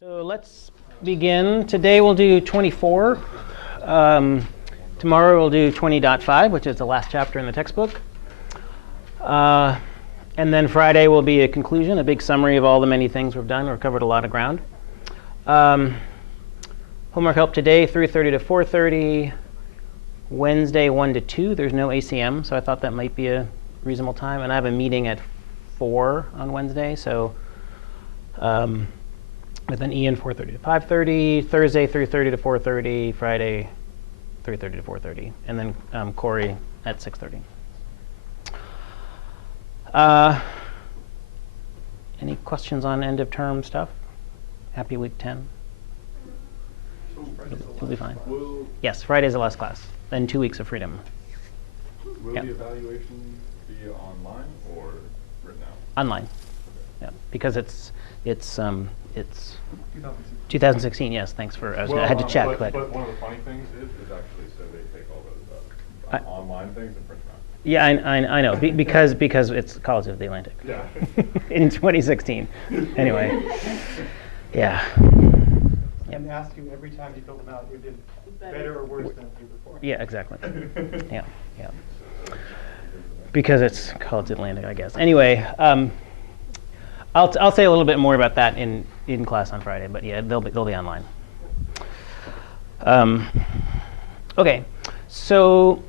So let's begin. Today we'll do 24. Tomorrow we'll do 20.5, which is the last chapter in the textbook. And then Friday will be a conclusion, a big summary of all the many things we've done. We've covered a lot of ground. Homework help today, 3:30 to 4:30. Wednesday, 1 to 2. There's no ACM, so I thought that might be a reasonable time. And I have a meeting at 4 on Wednesday, so with an Ian 4:30 to 5:30, Thursday 3:30 to 4:30, Friday 3:30 to 4:30, and then Corey at 6:30. Any questions on end of term stuff? Happy week 10? It'll be fine. Yes, Friday's the last class. Then 2 weeks of freedom. Will the evaluation be online or written out? Online. Yeah, because it's 2016. Yes, thanks for. I had to check, but one of the funny things is actually so they take all those online things and print them out. Yeah, I know because it's College of the Atlantic. Yeah. In 2016. Anyway. Yeah. And ask you every time you fill them out, you did better or worse than you before. Yeah, exactly. Yeah. Because it's College of the Atlantic, I guess. Anyway, I'll say a little bit more about that in class on Friday, but yeah, they'll be online. Okay, so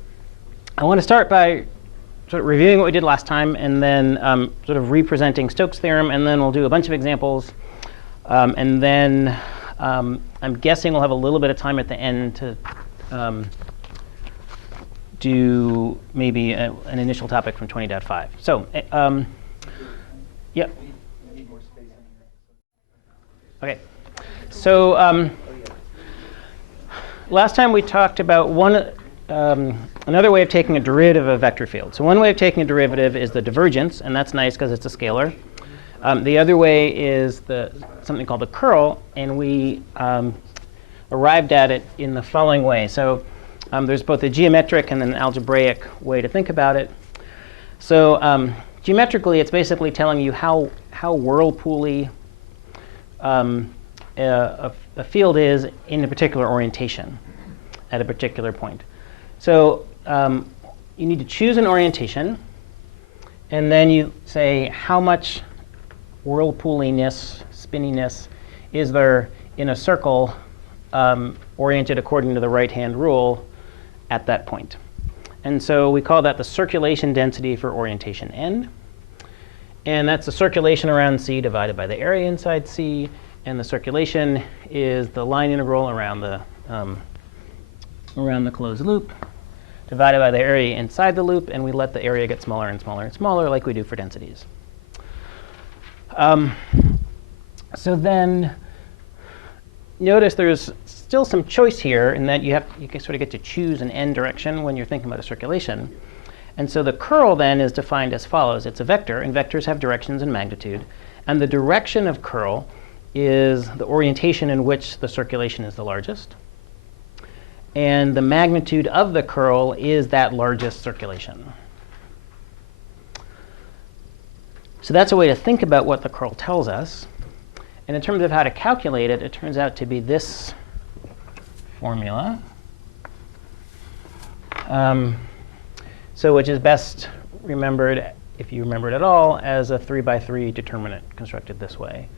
I want to start by sort of reviewing what we did last time, and then sort of representing Stokes Theorem, and then we'll do a bunch of examples, and then I'm guessing we'll have a little bit of time at the end to do maybe an initial topic from 20.5. So, yep. Okay, so last time we talked about another way of taking a derivative of a vector field. So one way of taking a derivative is the divergence, and that's nice because it's a scalar. The other way is something called the curl, and we arrived at it in the following way. So there's both a geometric and an algebraic way to think about it. So geometrically, it's basically telling you how whirlpooly a field is in a particular orientation at a particular point. So you need to choose an orientation, and then you say how much whirlpooliness, spinniness is there in a circle oriented according to the right-hand rule at that point. And so we call that the circulation density for orientation n. And that's the circulation around C divided by the area inside C. And the circulation is the line integral around the closed loop divided by the area inside the loop. And we let the area get smaller and smaller and smaller like we do for densities. So then notice there's still some choice here in that you can sort of get to choose an n direction when you're thinking about a circulation. And so the curl then is defined as follows. It's a vector, and vectors have directions and magnitude. And the direction of curl is the orientation in which the circulation is the largest. And the magnitude of the curl is that largest circulation. So that's a way to think about what the curl tells us. And in terms of how to calculate it, it turns out to be this formula. So which is best remembered, if you remember it at all, as a 3x3 determinant constructed this way.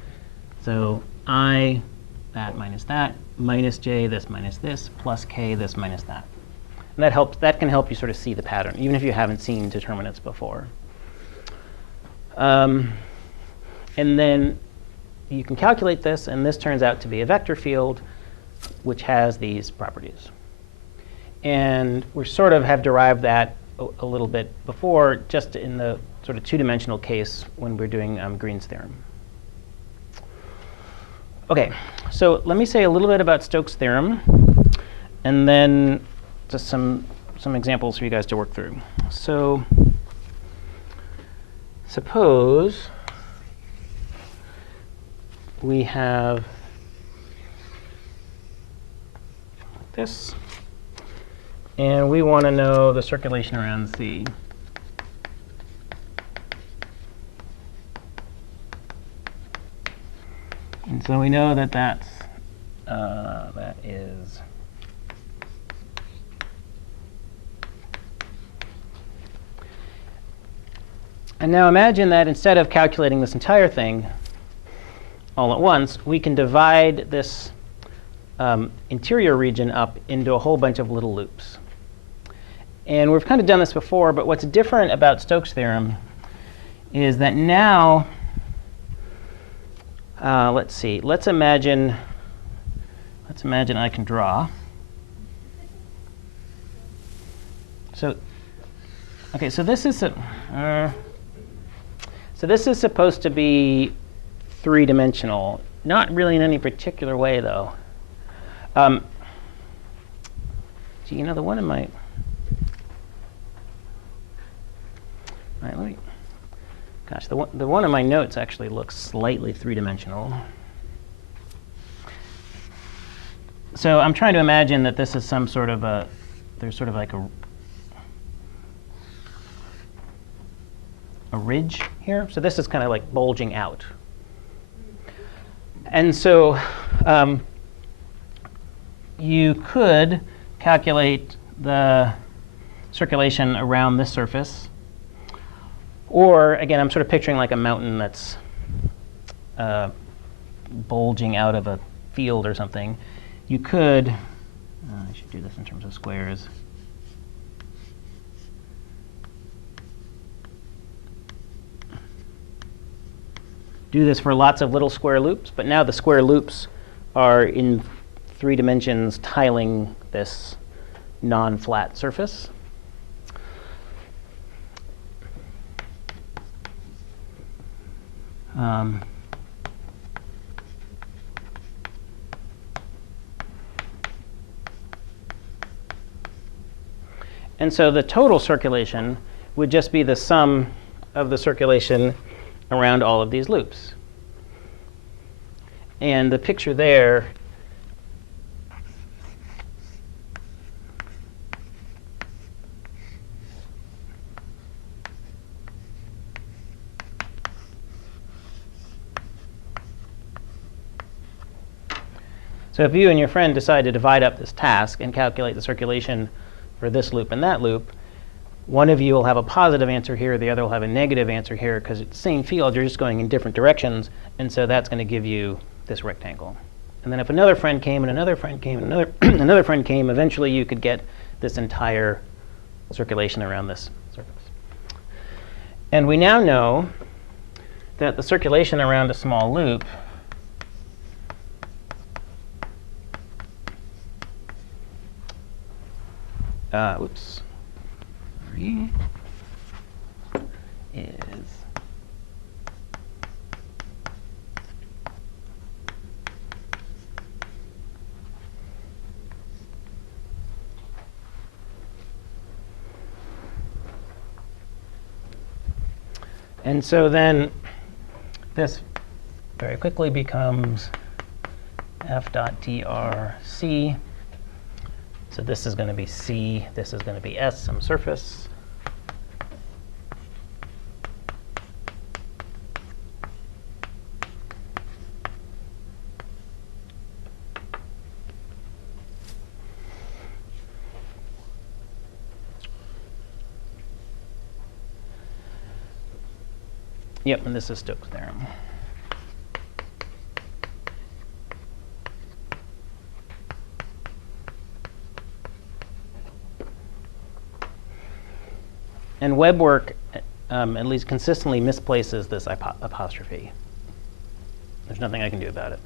So I, that, minus j, this minus this, plus k, this minus that. And that can help you sort of see the pattern, even if you haven't seen determinants before. And then you can calculate this, and this turns out to be a vector field which has these properties. And we sort of have derived that a little bit before, just in the sort of two-dimensional case when we're doing Green's theorem. OK, so let me say a little bit about Stokes' theorem, and then just some examples for you guys to work through. So suppose we have this, and we want to know the circulation around C. And so we know that that is and now imagine that instead of calculating this entire thing all at once, we can divide this interior region up into a whole bunch of little loops. And we've kind of done this before, but what's different about Stokes' theorem is that now, let's see, let's imagine I can draw. So, okay, so this is supposed to be three-dimensional, not really in any particular way, though. Gee, you know, the one in my the one in my notes actually looks slightly three-dimensional. So I'm trying to imagine that this is some sort of there's sort of like a ridge here. So this is kind of like bulging out. And so you could calculate the circulation around this surface. Or, again, I'm sort of picturing like a mountain that's bulging out of a field or something. You could, I should do this in terms of squares. Do this for lots of little square loops, but now the square loops are in 3 dimensions tiling this non-flat surface. And so the total circulation would just be the sum of the circulation around all of these loops. And the picture there so if you and your friend decide to divide up this task and calculate the circulation for this loop and that loop, one of you will have a positive answer here, the other will have a negative answer here, because it's the same field, you're just going in different directions, and so that's going to give you this rectangle. And then if another friend came, and another friend came, and another friend came, eventually you could get this entire circulation around this surface. And we now know that the circulation around a small loop is and so then this very quickly becomes f dot dr c. So this is going to be C, this is going to be S, some surface. Yep, and this is Stokes' theorem. And web work at least consistently misplaces this apostrophe. There's nothing I can do about it.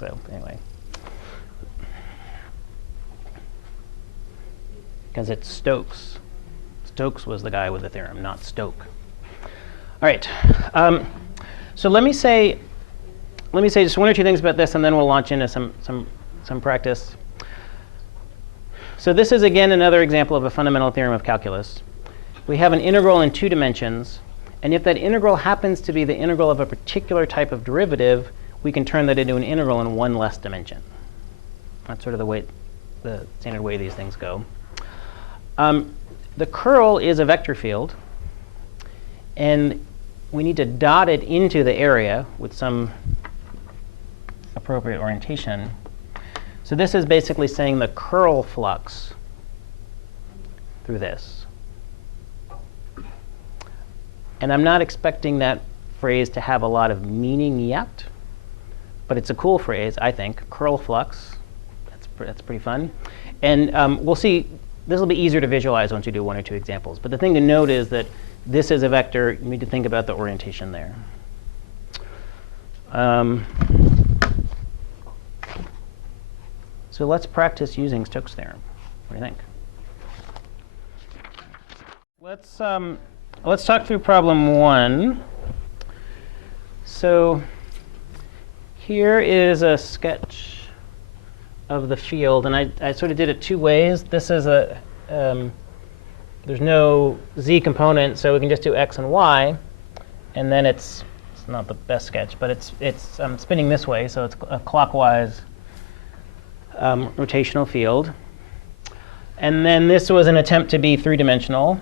So anyway. Because it's Stokes. Stokes was the guy with the theorem, not Stoke. All right. So let me say just one or two things about this, and then we'll launch into some practice. So this is, again, another example of a fundamental theorem of calculus. We have an integral in 2 dimensions, and if that integral happens to be the integral of a particular type of derivative, we can turn that into an integral in 1 less dimension. That's sort of the standard way these things go. The curl is a vector field, and we need to dot it into the area with some appropriate orientation. So this is basically saying the curl flux through this. And I'm not expecting that phrase to have a lot of meaning yet, but it's a cool phrase, I think. Curl flux, that's pretty fun. And we'll see, this will be easier to visualize once you do one or two examples. But the thing to note is that this is a vector. You need to think about the orientation there. So let's practice using Stokes Theorem. What do you think? Let's talk through problem 1. So here is a sketch of the field, and I sort of did it two ways. This is a there's no z component, so we can just do x and y, and then it's not the best sketch, but it's spinning this way, so it's a clockwise rotational field. And then this was an attempt to be three-dimensional.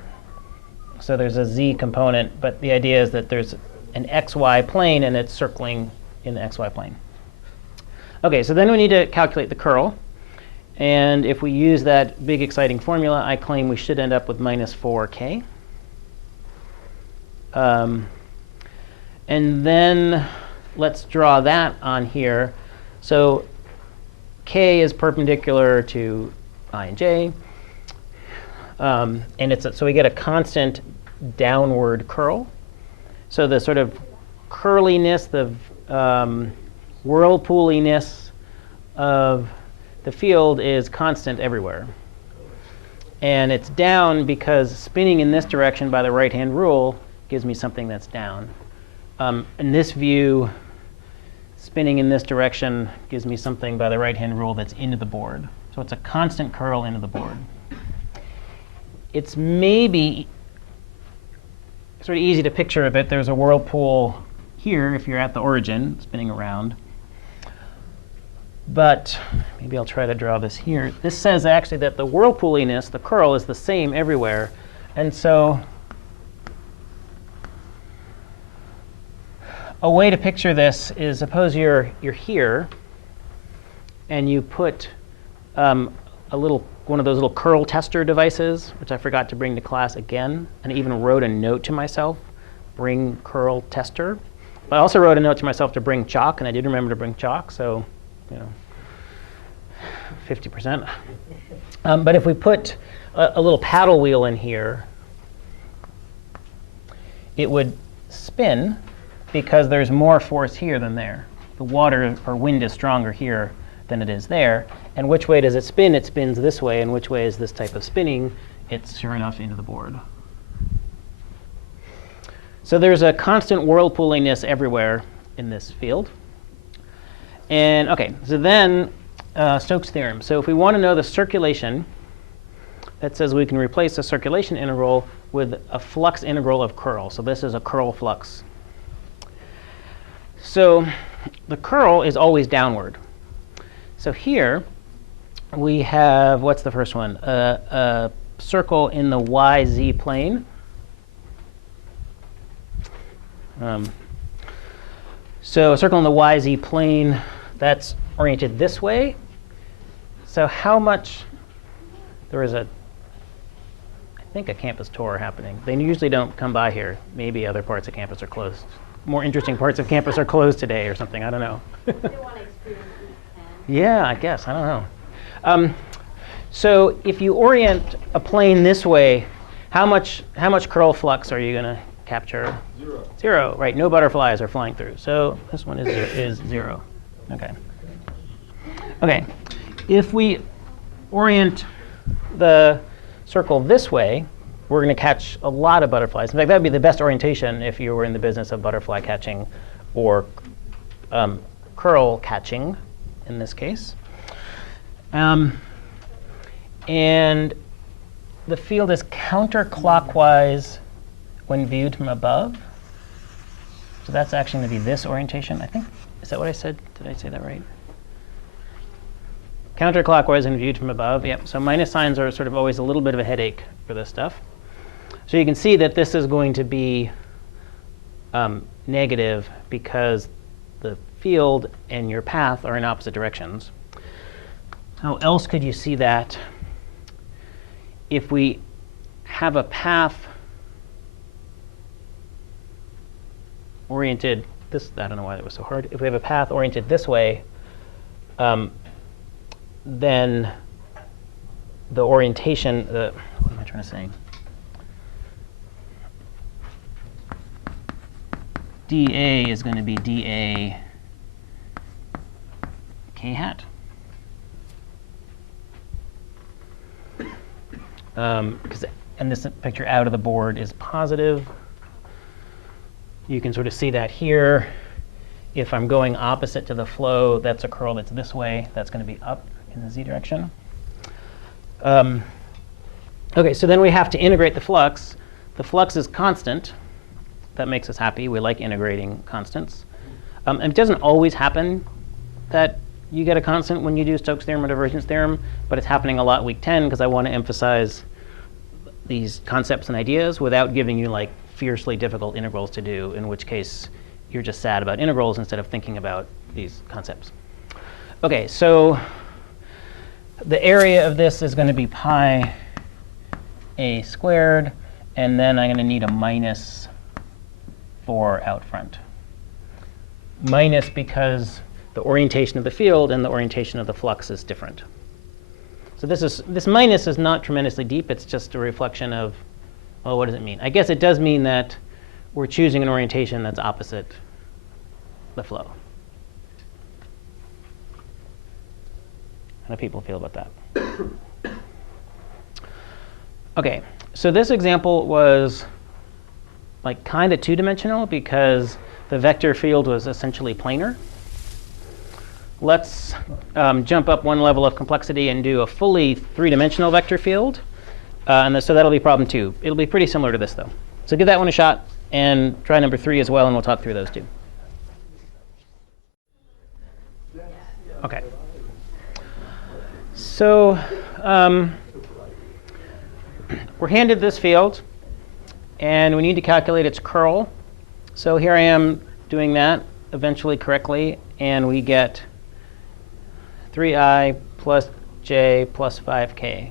So there's a z component, but the idea is that there's an xy plane, and it's circling in the xy plane. OK, so then we need to calculate the curl. And if we use that big, exciting formula, I claim we should end up with minus 4k. And then let's draw that on here. So k is perpendicular to I and j. And so we get a constant downward curl. So the sort of curliness, the whirlpooliness of the field is constant everywhere. And it's down because spinning in this direction by the right-hand rule gives me something that's down. In this view, spinning in this direction gives me something by the right-hand rule that's into the board. So it's a constant curl into the board. It's maybe sort of easy to picture a bit. There's a whirlpool here if you're at the origin, spinning around. But maybe I'll try to draw this here. This says actually that the whirlpooliness, the curl, is the same everywhere. And so a way to picture this is, suppose you're here, and you put one of those little curl tester devices, which I forgot to bring to class again, and I even wrote a note to myself, bring curl tester. But I also wrote a note to myself to bring chalk, and I did remember to bring chalk, so 50%. But if we put a little paddle wheel in here, it would spin because there's more force here than there. The water or wind is stronger here than it is there. And which way does it spin? It spins this way. And which way is this type of spinning? It's sure enough into the board. So there's a constant whirlpooliness everywhere in this field. And OK, so then Stokes theorem. So if we want to know the circulation, that says we can replace the circulation integral with a flux integral of curl. So this is a curl flux. So the curl is always downward. So here we have, what's the first one? A circle in the yz plane. So a circle in the yz plane, that's oriented this way. So how much, there is I think a campus tour happening. They usually don't come by here. Maybe other parts of campus are closed. More interesting parts of campus are closed today or something. I don't know. They want to experience week 10. Yeah, I guess. I don't know. So if you orient a plane this way, how much curl flux are you going to capture? 0. 0, right? No butterflies are flying through. So this one is 0. OK. OK. If we orient the circle this way, we're going to catch a lot of butterflies. In fact, that would be the best orientation if you were in the business of butterfly catching or curl catching in this case. And the field is counterclockwise when viewed from above. So that's actually going to be this orientation, I think. Is that what I said? Did I say that right? Counterclockwise when viewed from above. Yep. So minus signs are sort of always a little bit of a headache for this stuff. So you can see that this is going to be negative because the field and your path are in opposite directions. How else could you see that? If we have a path oriented this, I don't know why that was so hard. If we have a path oriented this way, then the orientation, what am I trying to say? dA is going to be dA k hat. And this picture out of the board is positive. You can sort of see that here. If I'm going opposite to the flow, that's a curl that's this way. That's going to be up in the z direction. OK, so then we have to integrate the flux. The flux is constant. That makes us happy. We like integrating constants. And it doesn't always happen that you get a constant when you do Stokes theorem or divergence theorem, but it's happening a lot week 10 because I want to emphasize these concepts and ideas without giving you like fiercely difficult integrals to do, in which case you're just sad about integrals instead of thinking about these concepts. OK, so the area of this is going to be pi a squared, and then I'm going to need a minus 4 out front. Minus because the orientation of the field and the orientation of the flux is different. So this minus is not tremendously deep. It's just a reflection of, well, what does it mean? I guess it does mean that we're choosing an orientation that's opposite the flow. How do people feel about that? OK, so this example was like kind of two-dimensional because the vector field was essentially planar. Let's jump up one level of complexity and do a fully three-dimensional vector field. So that'll be problem 2. It'll be pretty similar to this, though. So give that one a shot and try number 3 as well, and we'll talk through those two. OK. So we're handed this field, and we need to calculate its curl. So here I am doing that eventually correctly, and we get 3i plus j plus 5k.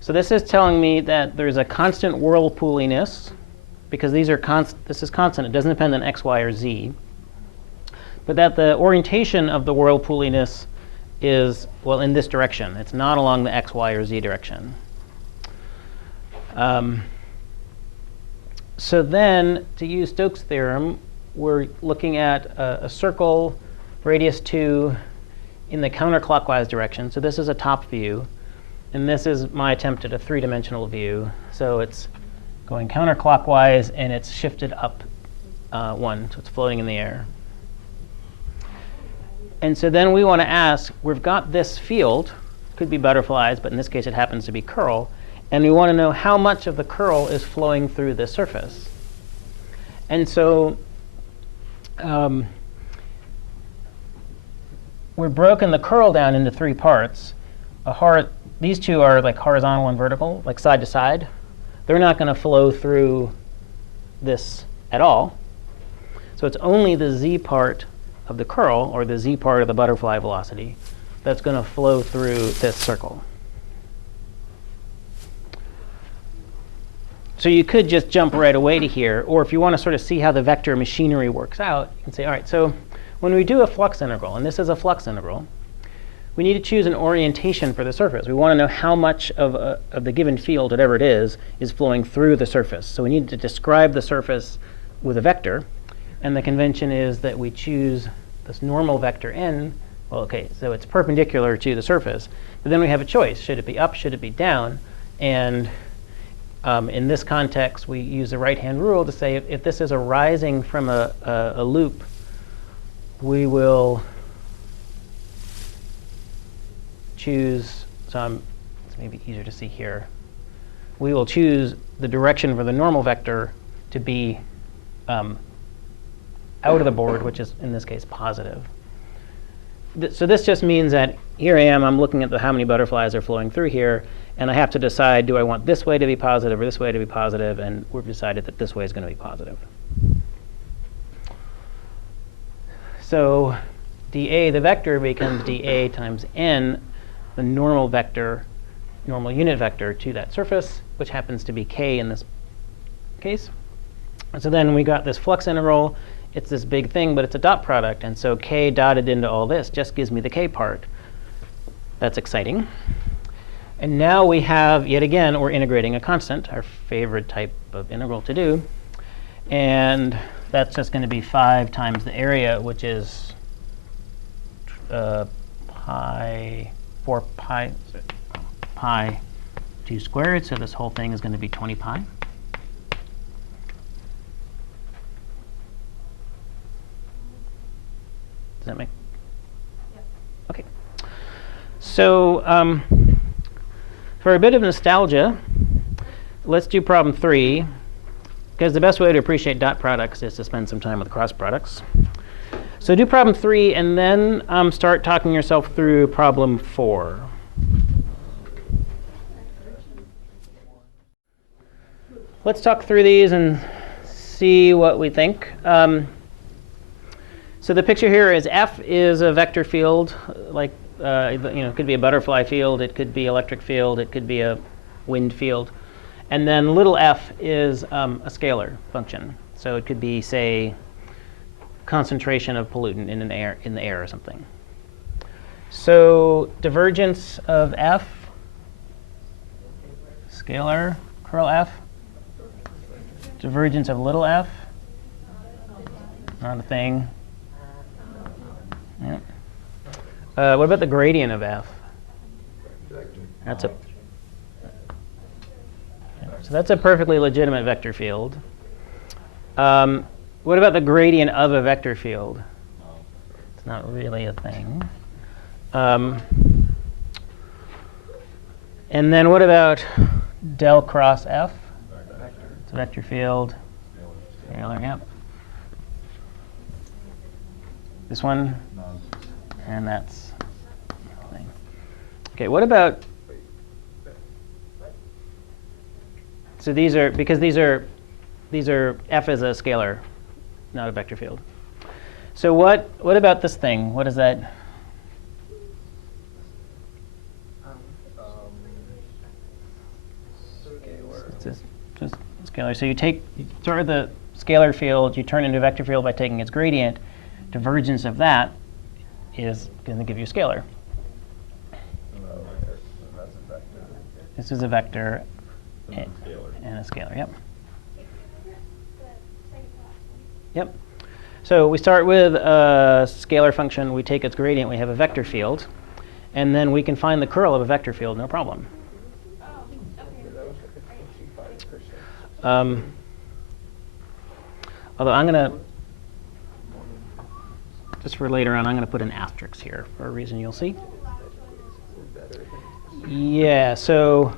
So this is telling me that there's a constant whirlpooliness, because this is constant. It doesn't depend on x, y, or z. But that the orientation of the whirlpooliness is, well, in this direction. It's not along the x, y, or z direction. So then, to use Stokes theorem, we're looking at a circle, radius 2, in the counterclockwise direction. So this is a top view. And this is my attempt at a three-dimensional view. So it's going counterclockwise, and it's shifted up 1. So it's floating in the air. And so then we want to ask, we've got this field. Could be butterflies, but in this case it happens to be curl. And we want to know how much of the curl is flowing through the surface. And so we've broken the curl down into 3 parts. These two are like horizontal and vertical, like side to side. They're not going to flow through this at all. So it's only the z part of the curl, or the z part of the butterfly velocity, that's going to flow through this circle. So you could just jump right away to here. Or if you want to sort of see how the vector machinery works out, you can say, all right, so when we do a flux integral, and this is a flux integral, we need to choose an orientation for the surface. We want to know how much of the given field, whatever it is flowing through the surface. So we need to describe the surface with a vector. And the convention is that we choose this normal vector n. Well, OK, so it's perpendicular to the surface. But then we have a choice. Should it be up? Should it be down? And in this context, we use the right-hand rule to say if this is arising from a loop, we will choose, it's maybe easier to see here. We will choose the direction for the normal vector to be out of the board, which is, in this case, positive. So this just means that here I am, I'm looking at how many butterflies are flowing through here, and I have to decide, do I want this way to be positive or this way to be positive? And we've decided that this way is going to be positive. So dA, the vector, becomes dA times n, the normal vector, normal unit vector to that surface, which happens to be k in this case. And so then we got this flux integral. It's this big thing, but it's a dot product. And so k dotted into all this just gives me the k part. That's exciting. And now we have, yet again, we're integrating a constant, our favorite type of integral to do. And that's just going to be 5 times the area, which is pi 2 squared. So this whole thing is going to be 20 pi. Does that make? Yeah. OK. So for a bit of nostalgia, let's do problem 3. Because the best way to appreciate dot products is to spend some time with cross products. So do problem 3, and then start talking yourself through problem 4. Let's talk through these and see what we think. So the picture here is F is a vector field, like it could be a butterfly field, it could be electric field, it could be a wind field. And then little f is a scalar function. So it could be, say, concentration of pollutant in the air or something. So divergence of f, scalar curl f. Divergence of little f, not a thing. Yeah. What about the gradient of f? That's a So that's a perfectly legitimate vector field. What about the gradient of a vector field? It's not really a thing. And then what about del cross f? It's a vector field. Scalar, yep. This one? And that's the thing. OK, what about? So these are, because these are f is a scalar, not a vector field. So what about this thing? What is that? It's just scalar. So you start with the scalar field, you turn it into a vector field by taking its gradient. Divergence of that is going to give you a scalar. This is a vector. And a scalar, yep. Yep. So we start with a scalar function. We take its gradient. We have a vector field. And then we can find the curl of a vector field, no problem. Although I'm going to, just for later on, I'm going to put an asterisk here for a reason you'll see. Yeah, so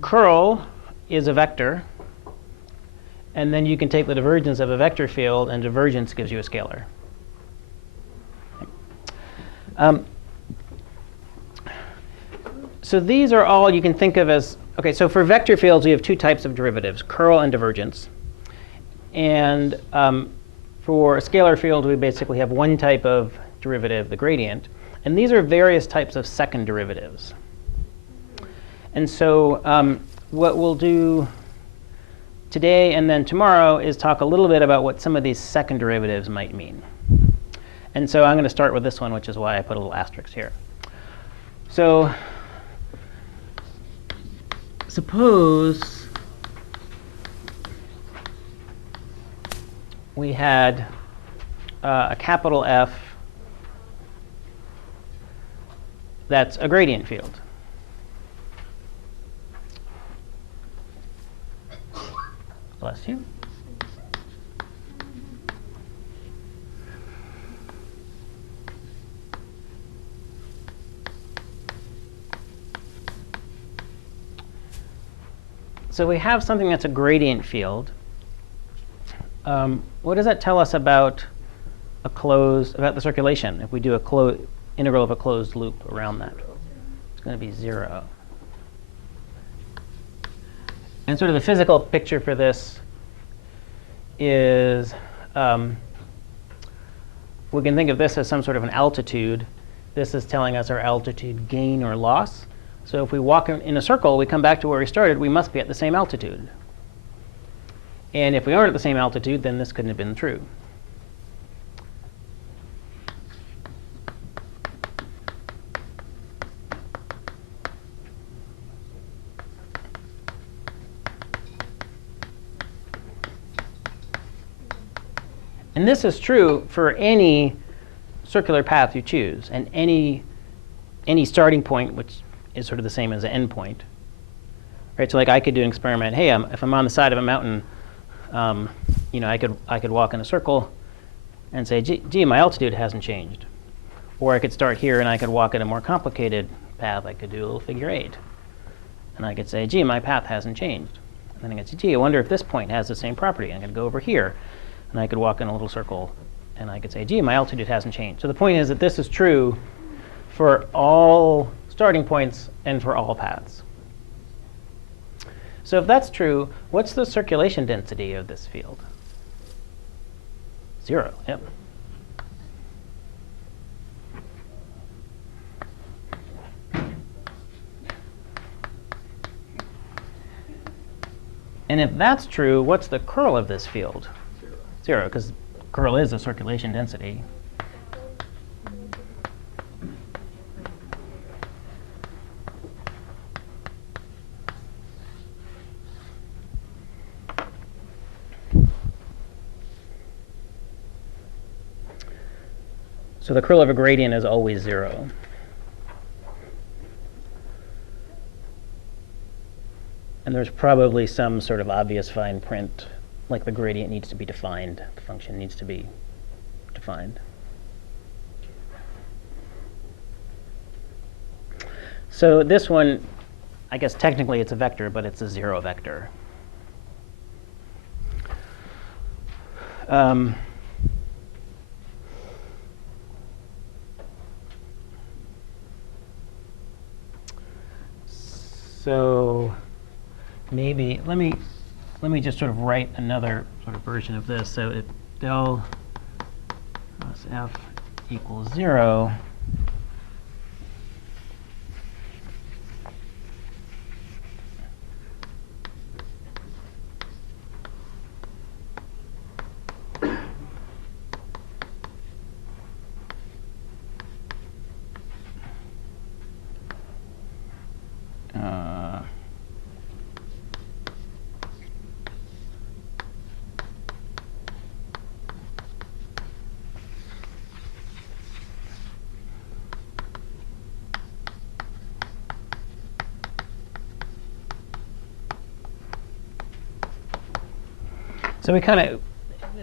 curl is a vector. And then you can take the divergence of a vector field, and divergence gives you a scalar. So these are all you can think of as, OK, so for vector fields, we have 2 types of derivatives, curl and divergence. And for a scalar field, we basically have 1 type of derivative, the gradient. And these are various types of second derivatives. And so what we'll do today and then tomorrow is talk a little bit about what some of these second derivatives might mean. And so I'm going to start with this one, which is why I put a little asterisk here. So suppose we had a capital F that's a gradient field. Bless you. So we have something that's a gradient field. What does that tell us about about the circulation? If we do a integral of a closed loop around that, it's going to be 0. And sort of the physical picture for this is we can think of this as some sort of an altitude. This is telling us our altitude gain or loss. So if we walk in a circle, we come back to where we started, we must be at the same altitude. And if we aren't at the same altitude, then this couldn't have been true. And this is true for any circular path you choose, and any starting point, which is sort of the same as an end point. Right? So like I could do an experiment. Hey, if I'm on the side of a mountain, you know, I could walk in a circle and say, gee, my altitude hasn't changed. Or I could start here and I could walk in a more complicated path. I could do a little figure 8. And I could say, gee, my path hasn't changed. And then I could say, gee, I wonder if this point has the same property. I'm going to go over here. And I could walk in a little circle, and I could say, gee, my altitude hasn't changed. So the point is that this is true for all starting points and for all paths. So if that's true, what's the circulation density of this field? 0. Yep. And if that's true, what's the curl of this field? 0, because curl is a circulation density. So the curl of a gradient is always 0. And there's probably some sort of obvious fine print, like the gradient needs to be defined, the function needs to be defined. So this one, I guess technically it's a vector, but it's a 0 vector. So maybe let me just sort of write another sort of version of this. So if del plus f equals 0, so we kind of,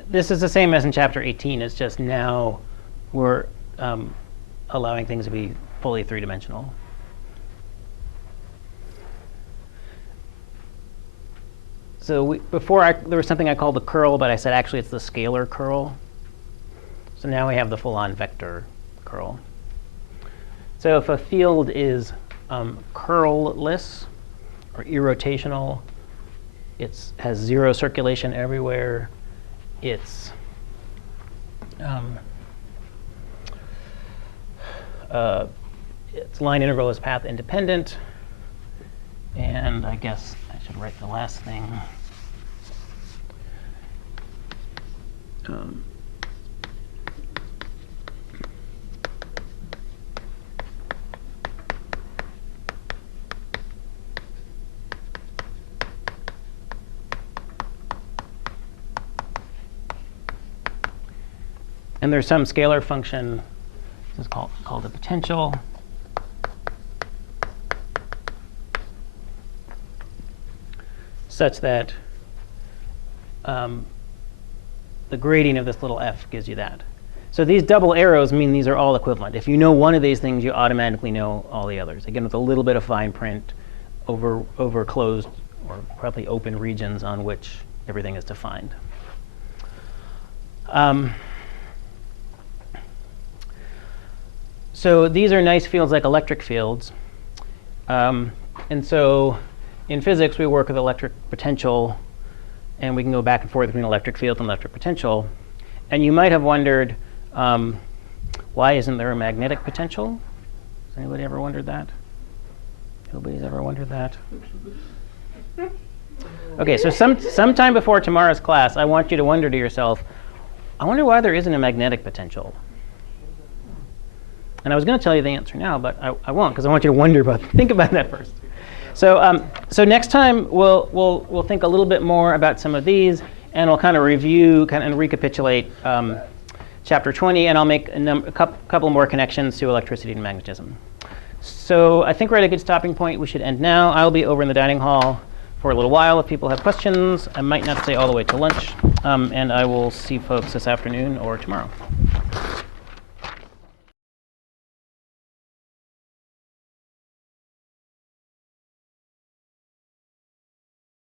this is the same as in chapter 18. It's just now we're allowing things to be fully three-dimensional. So before there was something I called the curl, but I said actually it's the scalar curl. So now we have the full-on vector curl. So if a field is curl-less or irrotational, it has 0 circulation everywhere. Its line integral is path independent. And I guess I should write the last thing. And there's some scalar function, this is called a potential. Such that the gradient of this little f gives you that. So these double arrows mean these are all equivalent. If you know one of these things, you automatically know all the others. Again, with a little bit of fine print over closed or probably open regions on which everything is defined. So these are nice fields like electric fields. And so in physics, we work with electric potential, and we can go back and forth between electric field and electric potential. And you might have wondered, Why isn't there a magnetic potential? Has anybody ever wondered that? Nobody's ever wondered that? OK, so sometime before tomorrow's class, I want you to wonder to yourself, I wonder why there isn't a magnetic potential. And I was going to tell you the answer now, but I won't, because I want you to wonder about think about that first. So so next time, we'll think a little bit more about some of these, and we'll kind of review and recapitulate Chapter 20, and I'll make a couple more connections to electricity and magnetism. So I think we're at a good stopping point. We should end now. I'll be over in the dining hall for a little while if people have questions. I might not stay all the way to lunch, and I will see folks this afternoon or tomorrow.